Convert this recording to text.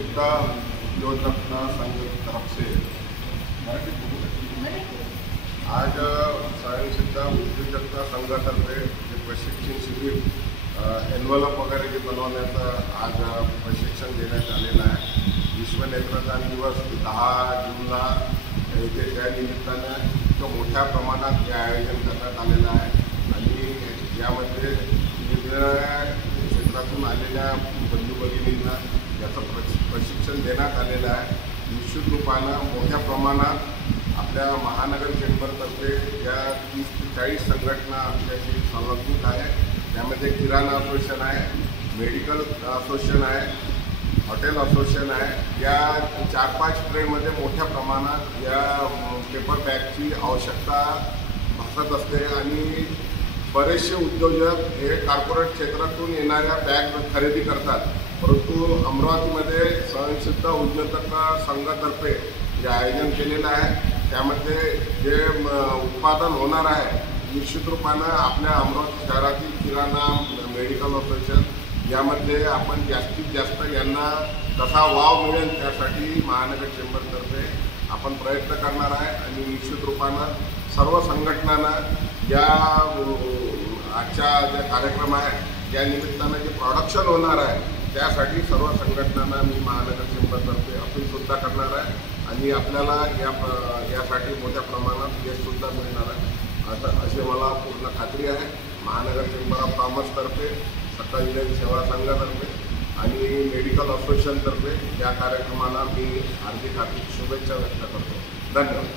स्वयंसिद्धा उद्योजकता संघ की तरफ से आज स्वयंसिद्धा उद्योजकता संघातर्फे जे प्रशिक्षण शिबिर एनव्हलप वगैरे जे बनवण्याचं आज प्रशिक्षण देण्यात आलेलं आहे. विश्व नेत्रदान दिवस 10 जूनला येथे त्या निमित्तानं इतकं मोठ्या प्रमाणात हे आयोजन करण्यात आलेलं आहे आणि यामध्ये वेगवेगळ्या क्षेत्रातून आलेल्या बंधू भगिनींना याचं प्रशिक्षण देण्यात आलेलं आहे. निश्चित रूपानं मोठ्या प्रमाणात आपल्या महानगर चेंबरतर्फे या 30 ते 40 संघटना आमच्याशी संलग्नित आहे. त्यामध्ये किराणा असोसिएशन आहे, मेडिकल असोसिएशन आहे, हॉटेल असोसिएशन आहे. या 4-5 ट्रेमध्ये मोठ्या प्रमाणात या पेपर बॅगची आवश्यकता भासत असते आणि बरेचसे उद्योजक हे कॉर्पोरेट क्षेत्रातून येणाऱ्या बॅग खरेदी करतात. परंतु अमरावतीमध्ये स्वयंसिद्ध उद्योजकता संघातर्फे जे आयोजन केलेलं आहे त्यामध्ये जे उत्पादन होणार आहे निश्चित रूपानं आपल्या अमरावती शहरातील किराणा मेडिकल असोसिएशन यामध्ये आपण जास्तीत जास्त यांना कसा वाव मिळेल त्यासाठी महानगर चेंबरतर्फे आपण प्रयत्न करणार आहे आणि निश्चित रूपानं सर्व संघटनांना या आजच्या ज्या कार्यक्रम आहे या निमित्तानं जे प्रोडक्शन होणार आहे त्यासाठी सर्व संघटनांना मी महानगर चेंबरतर्फे अपीलसुद्धा करणार आहे आणि आपल्याला यासाठी मोठ्या प्रमाणात यशसुद्धा मिळणार आहे असे मला पूर्ण खात्री आहे. महानगर चेंबर ऑफ कॉमर्सतर्फे, सत्ताविजयी सेवा संघातर्फे आणि मेडिकल असोसिएशनतर्फे या कार्यक्रमाला मी हार्दिक शुभेच्छा व्यक्त करतो. धन्यवाद.